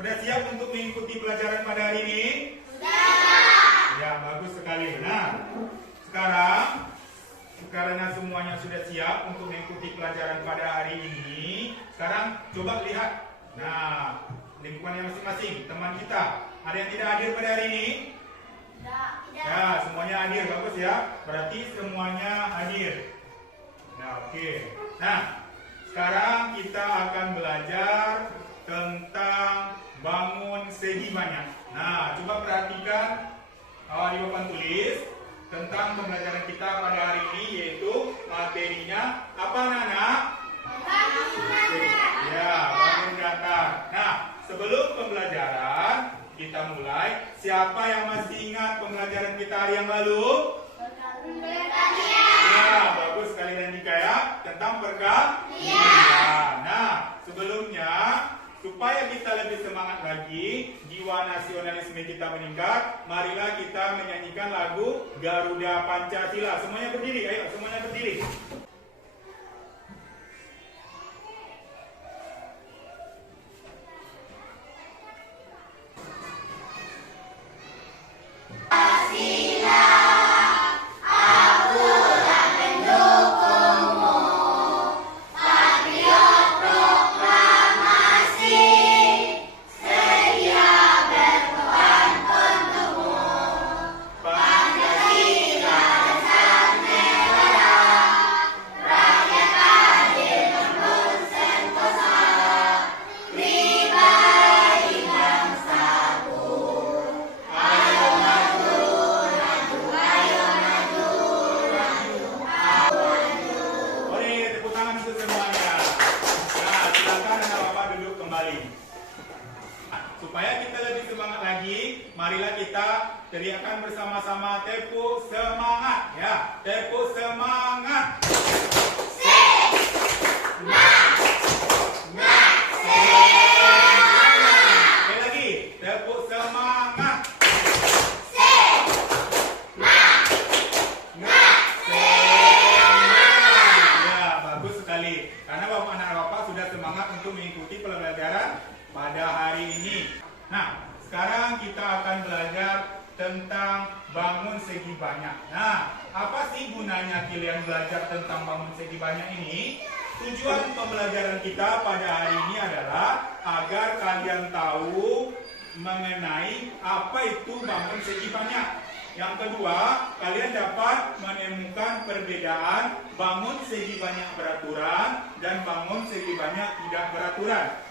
Sudah siap untuk mengikuti pelajaran pada hari ini? Sudah. Ya, bagus sekali. Nah, sekarang karena semuanya sudah siap untuk mengikuti pelajaran pada hari ini, sekarang coba lihat. Nah, lingkungannya masing-masing, teman kita. Ada yang tidak hadir pada hari ini? Tidak. Ya, semuanya hadir. Bagus ya. Berarti semuanya hadir. Nah, oke. Nah, sekarang kita akan belajar tentang bangun segi banyak. Nah, coba perhatikan di papan tulis tentang pembelajaran kita pada hari ini, yaitu materinya apa, anak-anak? Ya, bangun datar. Nah, sebelum pembelajaran kita mulai, siapa yang masih ingat pembelajaran kita hari yang lalu? Ya, bagus sekali Nandika ya, tentang perkalian. Nah, sebelumnya supaya kita lebih semangat lagi, jiwa nasionalisme kita meningkat, marilah kita menyanyikan lagu Garuda Pancasila. Semuanya berdiri, ayo semuanya berdiri. Supaya kita lebih semangat lagi, marilah kita teriakkan bersama-sama tepuk semangat ya. Tepuk semangat. Sekali lagi, tepuk semangat. Ya, bagus sekali. Karena Bapak anak Bapak sudah semangat untuk mengikuti pembelajaran pada hari ini. Nah, sekarang kita akan belajar tentang bangun segi banyak. Nah, apa sih gunanya kalian belajar tentang bangun segi banyak ini? Tujuan pembelajaran kita pada hari ini adalah agar kalian tahu mengenai apa itu bangun segi banyak. Yang kedua, kalian dapat menemukan perbedaan bangun segi banyak beraturan dan bangun segi banyak tidak beraturan.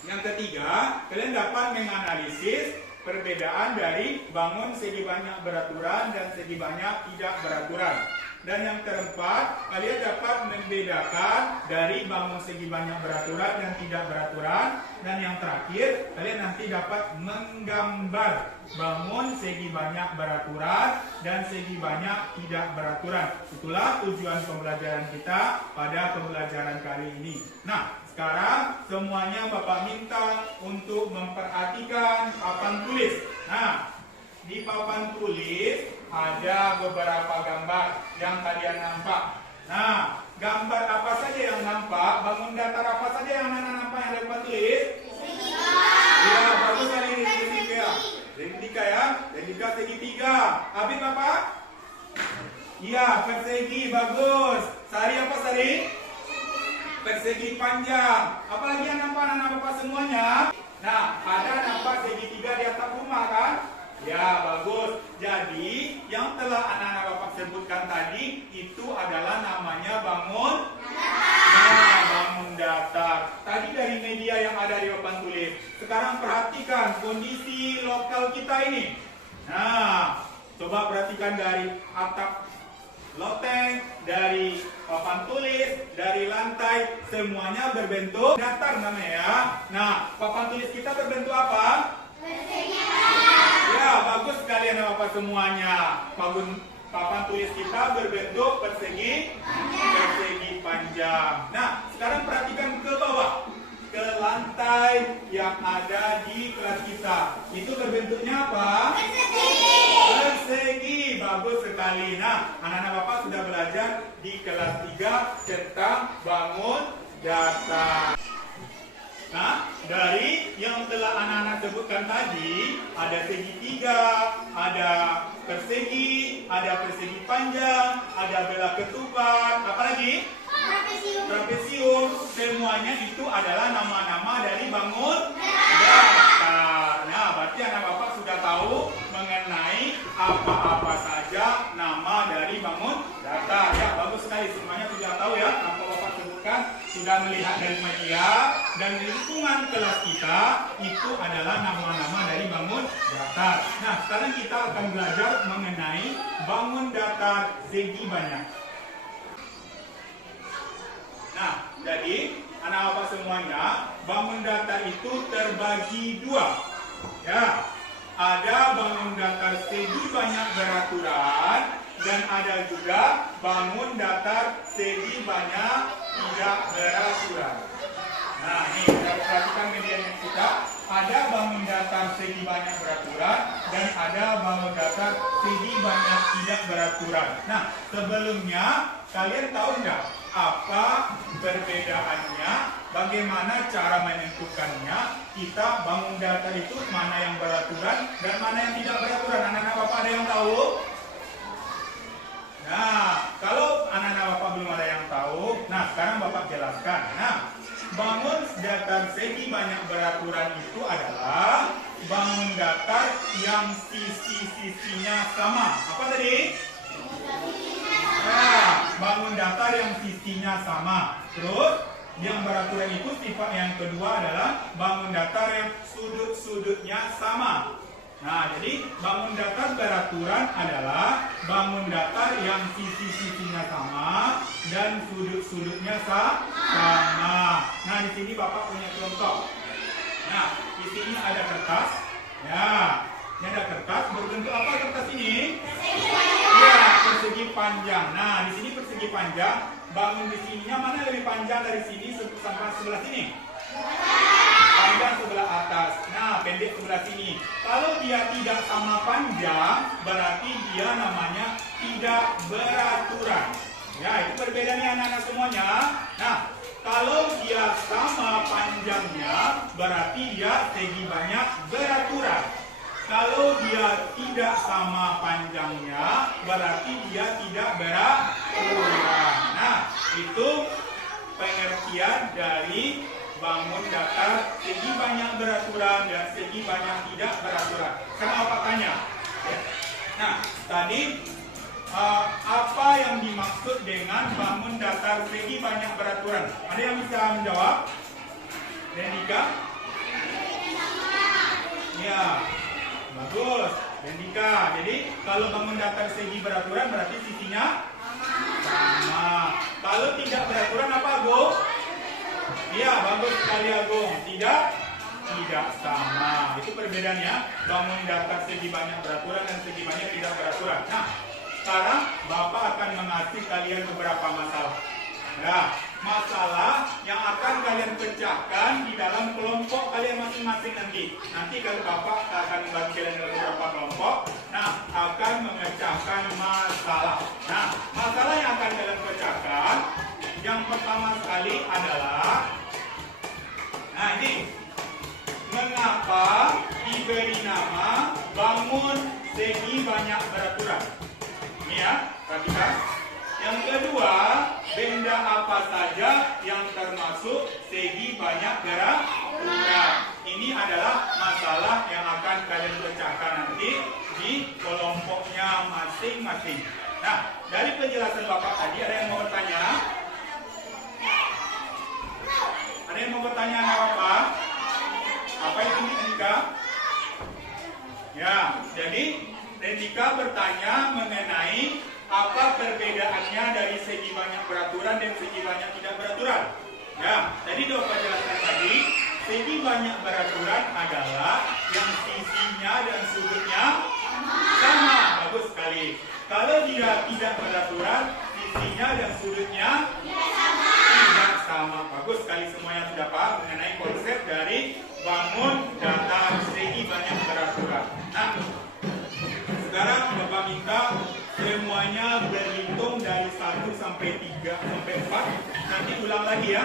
Yang ketiga, kalian dapat menganalisis perbedaan dari bangun segi banyak beraturan dan segi banyak tidak beraturan. Dan yang keempat, kalian dapat membedakan dari bangun segi banyak beraturan dan tidak beraturan. Dan yang terakhir, kalian nanti dapat menggambar bangun segi banyak beraturan dan segi banyak tidak beraturan. Itulah tujuan pembelajaran kita pada pembelajaran kali ini. Nah, sekarang semuanya Bapak minta untuk memperhatikan papan tulis. Nah, di papan tulis ada beberapa gambar yang kalian nampak. Nah, gambar apa saja yang nampak? Bangun datar apa saja yang nampak yang ada papan tulis? Ya, bagus sekali Rendika. Rendika ya, Rendika segitiga. Habis apa? Iya, persegi, bagus. Sari apa Sari? Persegi panjang. Apalagi yang nampak anak bapak semuanya? Nah, ada nampak segitiga di atap rumah kan? Ya, bagus. Jadi, yang telah anak-anak bapak sebutkan tadi itu adalah namanya bangun. Nah, bangun datar. Tadi dari media yang ada di papan tulis. Sekarang perhatikan kondisi lokal kita ini. Nah, coba perhatikan dari atap loteng, dari papan tulis, dari lantai, semuanya berbentuk datar namanya ya. Nah, papan tulis kita berbentuk apa? Ya, bagus sekali anak bapak semuanya. Papan tulis kita berbentuk persegi panjang. Nah, sekarang perhatikan ke bawah, ke lantai yang ada di kelas kita. Itu berbentuknya apa? Persegi. Bagus sekali. Nah, anak-anak bapak sudah belajar di kelas 3 tentang bangun datar. Nah, dari yang telah anak-anak sebutkan tadi, ada segitiga, ada persegi, ada persegi panjang, ada belah ketupat, apa lagi? Trapesium. Semuanya itu adalah nama-nama dari bangun datar. Nah, berarti anak bapak sudah tahu mengenai apa-apa saja nama dari bangun datar. Ya, bagus sekali, semuanya sudah tahu ya. Apa bapak sebutkan, sudah melihat dari media dan lingkungan kelas kita itu adalah nama-nama dari bangun datar. Nah, sekarang kita akan belajar mengenai bangun datar segi banyak. Nah, jadi anak bapak semuanya, bangun datar itu terbagi dua. Ya, ada bangun datar segi banyak beraturan dan ada juga bangun datar segi banyak tidak beraturan. Nah, ini kita perhatikan medianya kita. Ada bangun datar segi banyak beraturan dan ada bangun datar segi banyak tidak beraturan. Nah, sebelumnya kalian tahu nggak apa perbedaannya? Bagaimana cara menentukannya? Kita bangun datar itu mana yang beraturan dan mana yang tidak beraturan? Anak-anak bapak ada yang tahu? Nah, kalau anak-anak bapak belum ada yang tahu, nah sekarang bapak jelaskan. Nah, bangun datar segi banyak beraturan itu adalah bangun datar yang sisi-sisinya sama. Apa tadi? Nah, bangun datar yang sisinya sama. Terus, yang beraturan itu sifat yang kedua adalah bangun datar yang sudut-sudutnya sama. Nah, jadi bangun datar beraturan adalah bangun datar yang sisi-sisinya sama dan sudut-sudutnya sama. Nah, di sini bapak punya contoh. Nah, di sini ada kertas. Ya, ini ada kertas. Berbentuk apa kertas ini? Ya, persegi panjang. Nah, di sini persegi panjang. Bangun di sininya mana lebih panjang dari sini sampai sebelah sini? Panjang sebelah atas. Nah, pendek sebelah sini. Kalau dia tidak sama panjang, berarti dia namanya tidak beraturan. Ya, itu perbedaannya anak-anak semuanya. Nah, kalau dia sama panjangnya, berarti dia segi banyak beraturan. Kalau dia tidak sama panjangnya, berarti dia tidak beraturan. Nah, itu pengertian dari bangun datar segi banyak beraturan dan segi banyak tidak beraturan. Sekarang apa tanya? Nah, tadi apa yang dimaksud dengan bangun datar segi banyak beraturan? Ada yang bisa menjawab? Denika? Ya, bagus. Denika. Jadi kalau bangun datar segi beraturan berarti sisinya sama. Kalau tidak beraturan apa, Go? Iya, bagus sekali Agung. Tidak sama. Itu perbedaannya bangun datar segi banyak beraturan dan segi banyak tidak beraturan. Nah, sekarang Bapak akan mengasih kalian beberapa masalah. Nah, masalah yang akan kalian pecahkan di dalam kelompok kalian masing-masing nanti. Nanti kalau Bapak akan membagi kalian dalam beberapa kelompok, nah akan memecahkan masalah. Nah, masalah yang akan kalian pecahkan, yang pertama sekali adalah, nah ini, mengapa diberi nama bangun segi banyak beraturan? Ini ya, perhatikan. Yang kedua, benda apa saja yang termasuk segi banyak beraturan? Ini adalah masalah yang akan kalian pecahkan nanti di kelompoknya masing-masing. Nah, dari penjelasan Bapak tadi, ada yang mau bertanya? Ada yang mau bertanya apa? Apa itu Rendika? Ya, jadi Rendika bertanya mengenai apa perbedaannya dari segi banyak beraturan dan segi banyak tidak beraturan. Ya, jadi Bapak jelaskan tadi, segi banyak beraturan adalah yang sisinya dan sudutnya sama. Bagus sekali. Kalau dia tidak beraturan, sisinya dan sudutnya tidak sama. Bagus sekali, semuanya sudah paham mengenai konsep dari bangun datar segi banyak beraturan. Nah, sekarang Bapak minta semuanya berhitung dari 1 sampai 3 sampai 4. Nanti ulang lagi ya.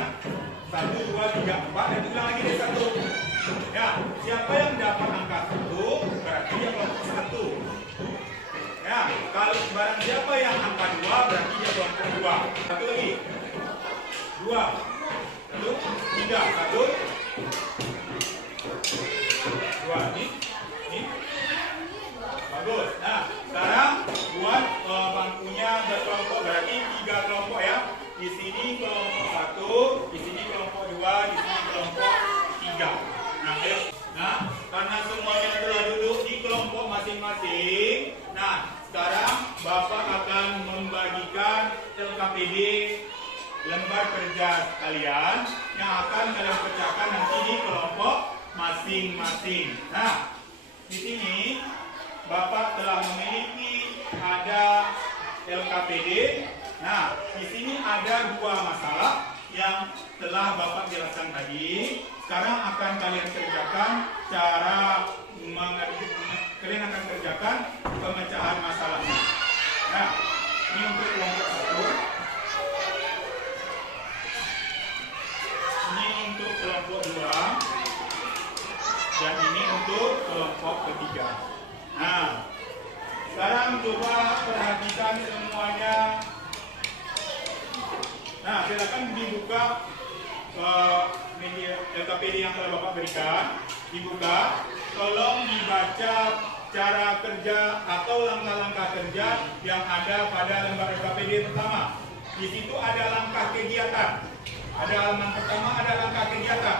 1, 2, 3, 4 dan ulang lagi dari 1. Ya, siapa yang dapat angka 1 berarti dia kelompok 1. Ya, kalau barang siapa yang angka 2 berarti dia kelompok 2. Satu lagi. 2. 1, 3, 1. 2. Ini. Bagus. Nah, sekarang buat bangkunya berkelompok berarti 3 kelompok ya. Di sini kelompok 1, di sini kelompok 2, di sini kelompok 3. Nah, ayo. Nah, karena semuanya telah duduk di kelompok masing-masing. Nah, sekarang Bapak akan membagikan LKPD lembar kerja kalian yang akan kalian kerjakan nanti di kelompok masing-masing. Nah, di sini Bapak telah memiliki ada LKPD. Nah, di sini ada 2 masalah yang telah Bapak jelaskan tadi. Sekarang akan kalian kerjakan kalian akan kerjakan pemecahan masalahnya. Nah, ini untuk kelompok 1. Ini untuk kelompok 2. Dan ini untuk kelompok ketiga. Nah, sekarang coba perhatikan semuanya. Nah, silakan dibuka media LKPD yang telah Bapak berikan. Dibuka. Tolong dibaca cara kerja atau langkah-langkah kerja yang ada pada lembar LKPD pertama. Di situ ada langkah kegiatan. Ada halaman pertama, ada langkah kegiatan.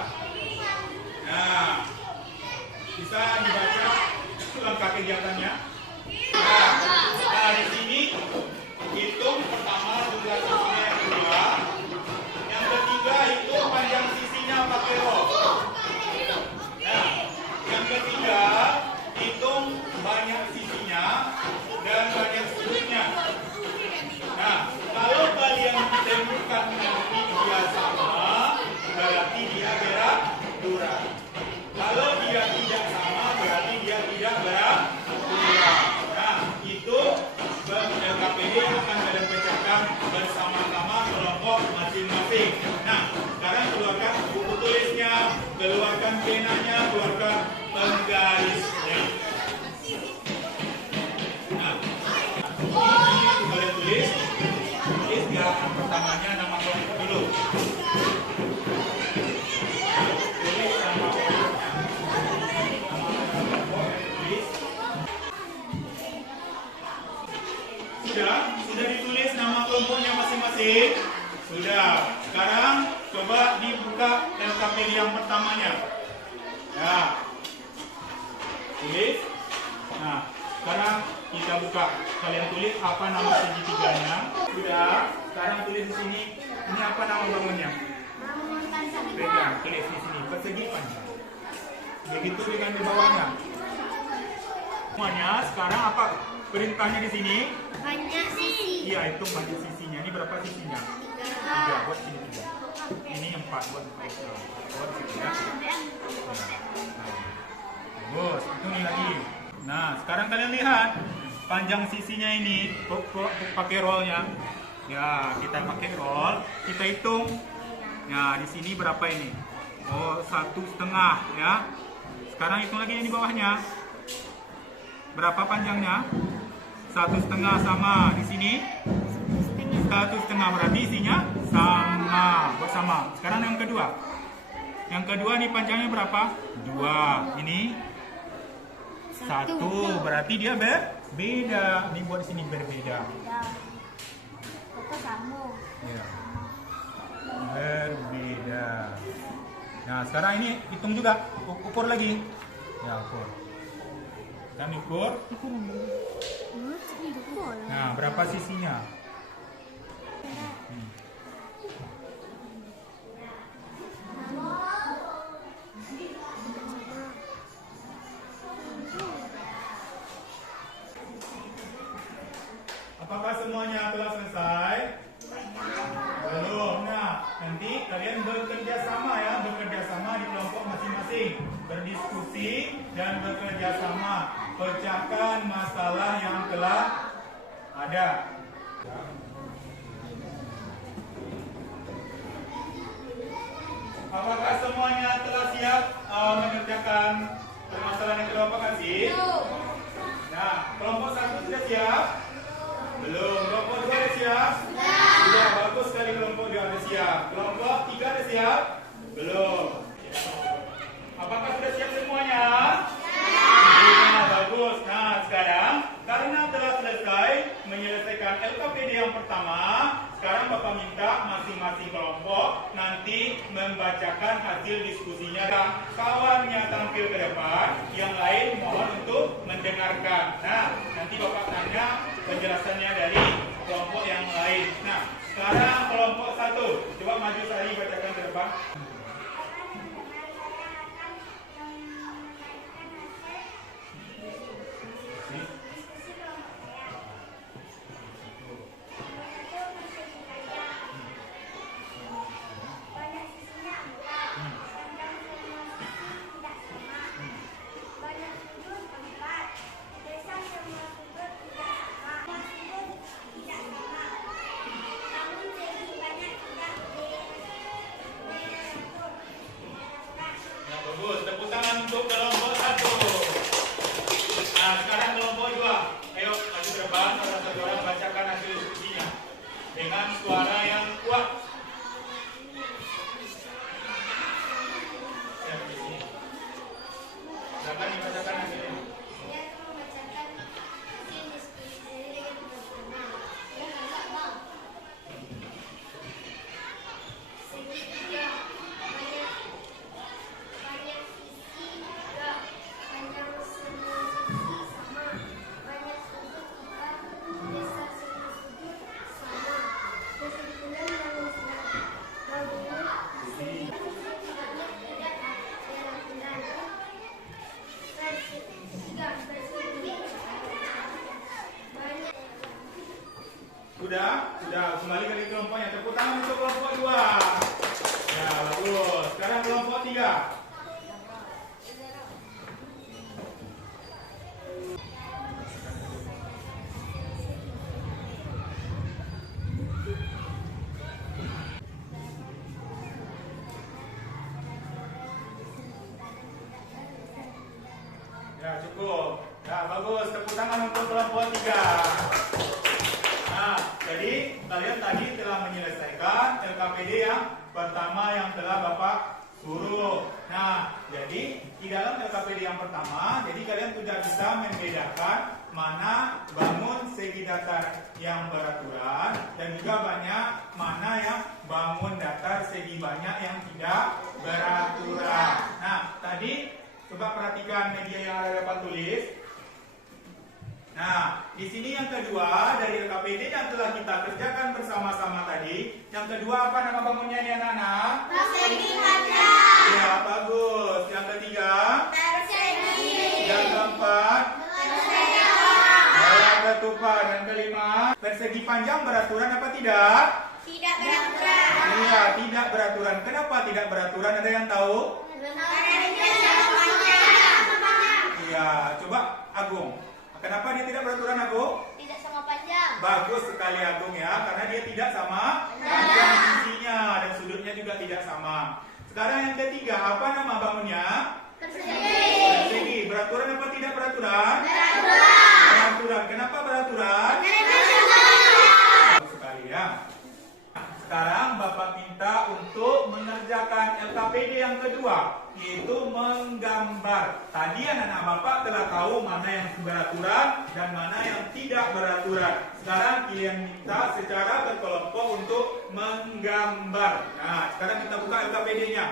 Nah, bisa dibaca langkah kegiatannya. Nah, di sini hitung pertama jumlah sisinya yang kedua. Yang ketiga hitung panjang sisinya pakai roll. Nah, yang ketiga hitung banyak sisinya dan banyak sudutnya. Nah, kalau kalian temukan nanti dia sama, berarti dia berat. Kalau dia tidak sama, berarti dia tidak berat. Nah, itu LKPD akan kalian pecahkan bersama-sama kelompok masing-masing. Nah, sekarang keluarkan buku tulisnya, keluarkan penanya, keluarkan penggarisnya. Nah, ini kalian tulis gerakan pertamanya nama kelompok dulu. Sudah ditulis nama kelompoknya masing-masing? Sudah. Sekarang coba dibuka LKPD yang pertamanya. Ya. Tulis. Nah, sekarang kita buka. Kalian tulis apa nama segitiganya? Sudah. Sekarang tulis di sini. Ini apa nama bangunnya? Pegang, tulis di sini. Persegi panjang. Begitu dengan di bawahnya. Semuanya. Sekarang apa perintahnya di sini? Banyak sisi. Iya, itu banyak sisinya. Ini berapa sisinya? 3. Buat sini 3. Ini 4 buat 4. Buat sini ya. Bagus. Itu nih lagi. Nah, sekarang kalian lihat panjang sisinya ini. Pakai rollnya. Ya, kita pakai roll. Kita hitung. Ya, di sini berapa ini? Oh, 1,5 ya. Sekarang hitung lagi yang di bawahnya. Berapa panjangnya? 1,5 sama di sini 1,5 berarti isinya sama, bersama. Sekarang yang kedua. Yang kedua nih panjangnya berapa? 2. Ini 1 berarti dia berbeda. Ini buat di sini berbeda. Ya. Berbeda. Nah, sekarang ini hitung juga, ukur lagi. Ya, ukur. Dan ukur. Nah, berapa sisinya? Apakah semuanya telah selesai? Belum. Nah, nanti kalian bekerja sama ya, bekerja sama di kelompok masing-masing, berdiskusi dan bekerja sama, pecahkan masalah yang telah ada. Apakah semuanya telah siap mengerjakan permasalahan yang kelompok kasih? Nah, kelompok 1 sudah siap? Belum. Kelompok 2 sudah siap? Sudah. Bagus sekali kelompok 2 sudah siap. Kelompok 3 sudah siap? Belum. Apakah sudah siap semuanya? Nah, bagus. Nah, sekarang karena telah selesai menyelesaikan LKPD yang pertama, sekarang Bapak minta masing-masing kelompok nanti membacakan hasil diskusinya. Kawannya tampil ke depan, yang lain mohon untuk mendengarkan. Nah, nanti Bapak tanya penjelasannya dari kelompok yang lain. Nah, sekarang kelompok 1, coba maju sekali bacakan ke depan. Bagus, tepuk tangan untuk kelompok 1. Nah, sekarang kelompok 2. Ayo, maju ke depan, satu orang bacakan hasil diskusinya dengan suara yang kuat. Ya, di sini. Silakan dibacakan hasilnya. Sudah. Kembali ke kelompoknya. Tepuk tangan untuk kelompok 2. Ya, bagus. Sekarang kelompok 3. Ya, cukup. Ya, bagus. Tepuk tangan untuk kelompok 3. Nah, jadi kalian tadi telah menyelesaikan LKPD yang pertama yang telah Bapak suruh. Nah, jadi di dalam LKPD yang pertama, jadi kalian sudah bisa membedakan mana bangun segi datar yang beraturan dan juga mana yang bangun datar segi banyak yang tidak beraturan. Nah, tadi coba perhatikan media yang ada dapat tulis. Nah, di sini yang kedua dari LKPD yang telah kita kerjakan bersama-sama tadi. Yang kedua apa nama bangunnya nih anak-anak? Persegi kaca. Ya, bagus. Yang ketiga? Persegi. Yang keempat? Persegi orang. Ketupat. Dan kelima? Persegi panjang beraturan apa tidak? Tidak beraturan. Iya, tidak beraturan. Kenapa tidak beraturan? Ada yang tahu? Karena dia sama panjang. Iya, coba Agung. Kenapa dia tidak beraturan, Agung? Tidak sama panjang. Bagus sekali Agung ya, karena dia tidak sama panjang sisinya dan sudutnya juga tidak sama. Sekarang yang ketiga, apa nama bangunnya? Persegi. Persegi. Beraturan apa tidak beraturan? Beraturan. Beraturan. Kenapa beraturan? Bagus sekali ya. Sekarang Bapak minta untuk mengerjakan LKPD yang kedua, yaitu menggambar. Tadi anak-anak Bapak telah tahu mana yang beraturan dan mana yang tidak beraturan. Sekarang kalian minta secara berkelompok untuk menggambar. Nah, sekarang kita buka LKPD-nya.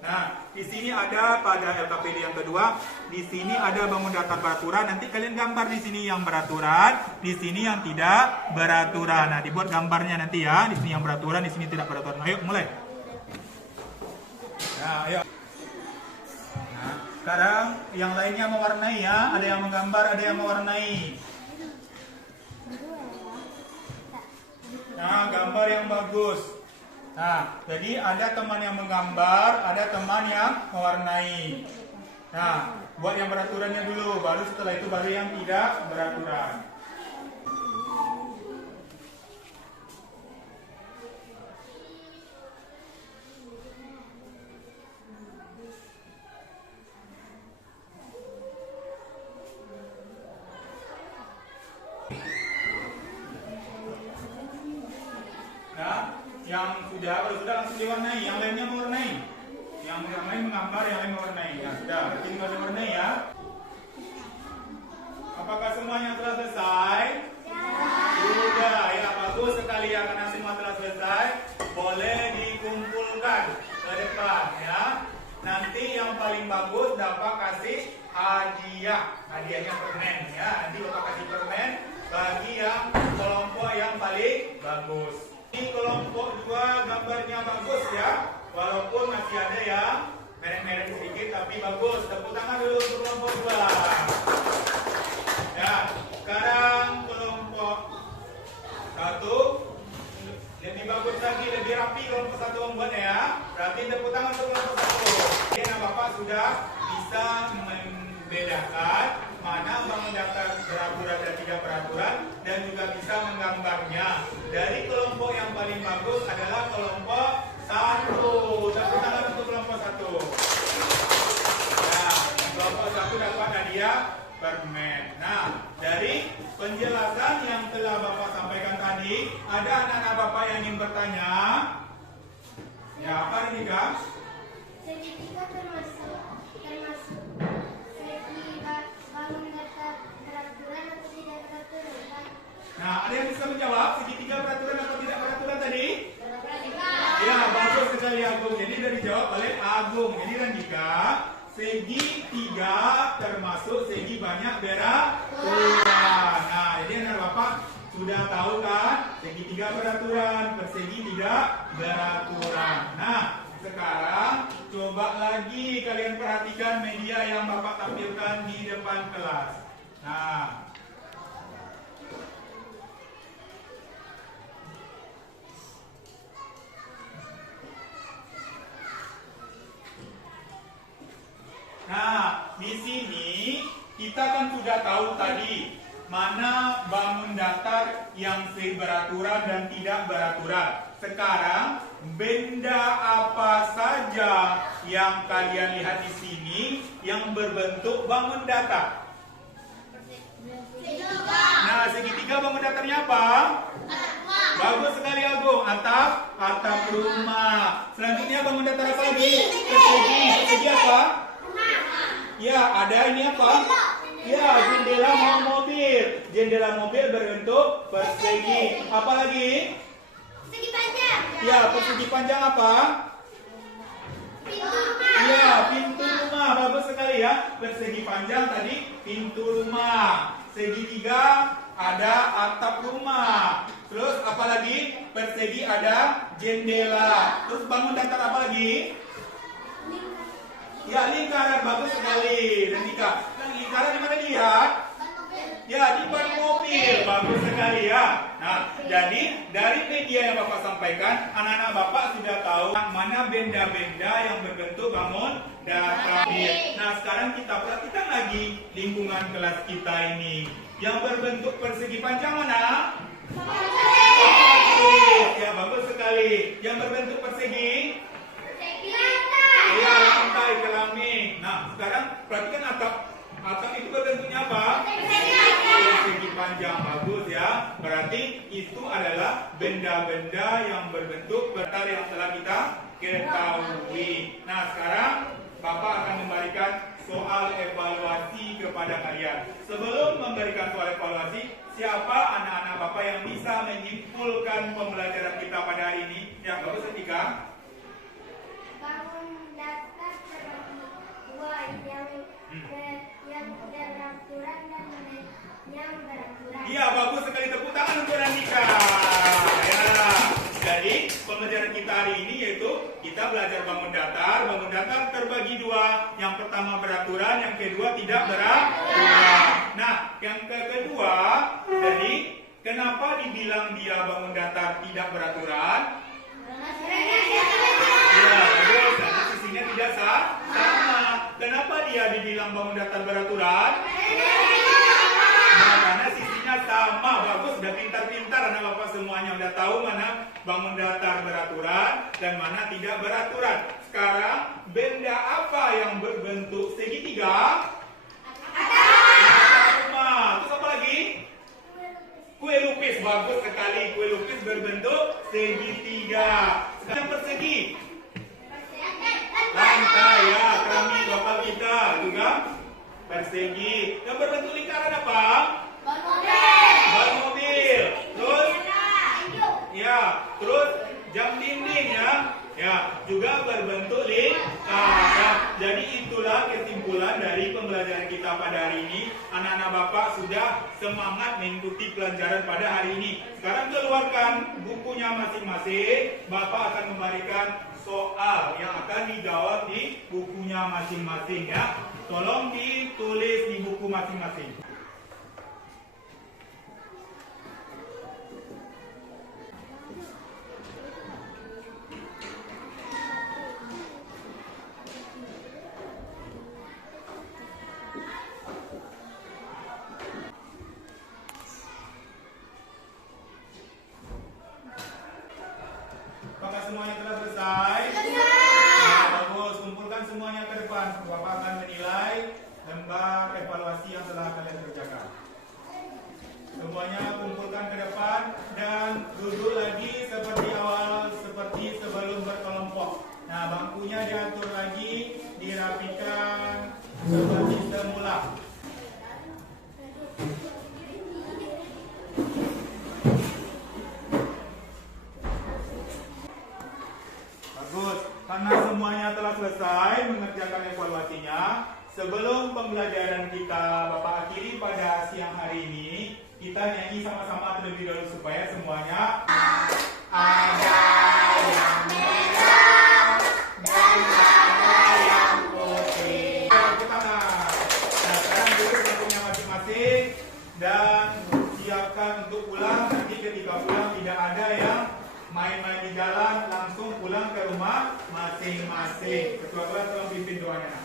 Nah, di sini ada pada LKPD yang kedua, di sini ada bangun datar beraturan. Nanti kalian gambar di sini yang beraturan, di sini yang tidak beraturan. Nah, dibuat gambarnya nanti ya. Di sini yang beraturan, di sini tidak beraturan. Ayo, mulai. Nah, ayo. Nah, sekarang yang lainnya mewarnai ya. Ada yang menggambar, ada yang mewarnai. Nah, gambar yang bagus. Nah, jadi ada teman yang menggambar, ada teman yang mewarnai. Nah, buat yang beraturannya dulu, baru setelah itu baru yang tidak beraturan. bagiannya permen ya. Nanti Bapak kasih permen bagi yang kelompok yang paling bagus. Ini kelompok 2 gambarnya bagus ya. Walaupun masih ada yang merek-merek sedikit tapi bagus. Tepuk tangan dulu untuk kelompok 2. Ya, sekarang kelompok 1 lebih bagus lagi, lebih rapi kelompok 1 membuatnya ya. Berarti tepuk tangan untuk kelompok 1. Jadi Bapak sudah bisa membedakan mana bangun datar beraturan dan tidak beraturan dan juga bisa menggambarnya. Dari kelompok yang paling bagus adalah kelompok 1. Tepuk tangan untuk kelompok 1. Nah, kelompok 1 dapat hadiah permen. Nah, dari penjelasan yang telah Bapak sampaikan tadi, ada anak-anak Bapak yang ingin bertanya? Ya, apa ini, Kak? Segitiga termasuk segi bangun datar beraturan atau tidak beraturan? Nah, ada yang bisa menjawab segitiga beraturan atau tidak beraturan tadi? Ya, bagus sekali Agung. Jadi sudah dijawab oleh Agung. Jadi Randika, segitiga termasuk segi banyak beraturan. Nah, jadi anak Bapak sudah tahu kan? Segitiga beraturan, persegi tidak beraturan. Nah, sekarang coba lagi kalian perhatikan media yang Bapak tampilkan di depan kelas. Nah, di sini kita kan sudah tahu tadi mana bangun datar yang beraturan dan tidak beraturan. Sekarang benda apa saja yang kalian lihat di sini yang berbentuk bangun datar? Nah, segitiga bangun datarnya apa? Bagus sekali Agung. Atap rumah. Selanjutnya bangun datar apa lagi? Persegi. Persegi apa? Ya, ada ini apa? Ya, jendela mobil. Jendela mobil berbentuk persegi. Apa lagi? Persegi panjang. Ya, persegi panjang apa? Pintu rumah. Ya, pintu rumah. Bagus sekali ya. Persegi panjang tadi pintu rumah. Segitiga ada atap rumah. Terus apa lagi? Persegi ada jendela. Terus bangun datar apa lagi? Ya, lingkaran. Bagus sekali Randika. Nah, lingkaran di mana lihat? Ya, di ban mobil. Bagus sekali ya. Nah, jadi dari media yang Bapak sampaikan, anak-anak Bapak sudah tahu mana benda-benda yang berbentuk bangun datar. Nah, sekarang kita perhatikan lagi lingkungan kelas kita ini. Yang berbentuk persegi panjang mana? Ya, bagus sekali. Yang berbentuk persegi? Ya, lantai keramik. Nah, sekarang perhatikan atap. Atap itu berbentuknya apa? Persegi panjang. Bagus ya. Berarti itu adalah benda-benda yang berbentuk datar yang telah kita ketahui. Nah, sekarang Bapak akan memberikan soal evaluasi kepada kalian. Sebelum memberikan soal evaluasi, siapa anak-anak Bapak yang bisa menyimpulkan pembelajaran kita pada hari ini? Ya, bagus ketika Bangun datar terbagi dua, yang tidak beraturan dan yang beraturan. Iya, bagus sekali. Tepuk tangan untuk Randika. Ya, jadi pembelajaran kita hari ini yaitu kita belajar bangun datar. Bangun datar terbagi dua. Yang pertama beraturan, yang kedua tidak beraturan. Nah, yang kedua, jadi kenapa dibilang dia bangun datar tidak beraturan? Ya, terus nanti sisinya tidak sama. Kenapa dia dibilang bangun datar beraturan? Nah, karena sisinya sama. Bagus, sudah pintar-pintar anak Bapak semuanya. Sudah tahu mana bangun datar beraturan dan mana tidak beraturan. Sekarang, benda apa yang berbentuk segitiga? Atap rumah. Terus apa lagi? Kue lupis. Bagus sekali. Kue lupis berbentuk segitiga. Sekarang persegi. Lantai ya, keramik lokal kita juga persegi. Yang berbentuk lingkaran apa? Ban mobil. Terus ya, terus jam dinding ya. Ya, juga berbentuk lingkaran. Jadi itulah kesimpulan kesimpulan dari pembelajaran kita pada hari ini, anak-anak Bapak sudah semangat mengikuti pelajaran pada hari ini. Sekarang keluarkan bukunya masing-masing. Bapak akan memberikan soal yang akan dijawab di bukunya masing-masing ya. Tolong ditulis di buku masing-masing. Apakah semuanya telah selesai? Nah, bagus, kumpulkan semuanya ke depan. Bapak akan menilai lembar evaluasi yang telah kalian kerjakan. Semuanya kumpulkan ke depan dan duduk lagi seperti awal, seperti sebelum berkelompok. Nah, bangkunya diatur lagi, dirapikan seperti semula. Bagus, karena semuanya telah selesai mengerjakan evaluasinya. Sebelum pembelajaran kita Bapak akhiri pada siang hari ini, kita nyanyi sama-sama terlebih dahulu supaya semuanya ada yang merah dan ada yang putih. Tepuk tangan. Nah, sekarang duduk di bangkunya masing-masing dan siapkan untuk pulang. Nanti ketika pulang tidak ada yang main-main di jalan, langsung pulang ke rumah masing-masing. Ketua kelas tolong pimpin doanya.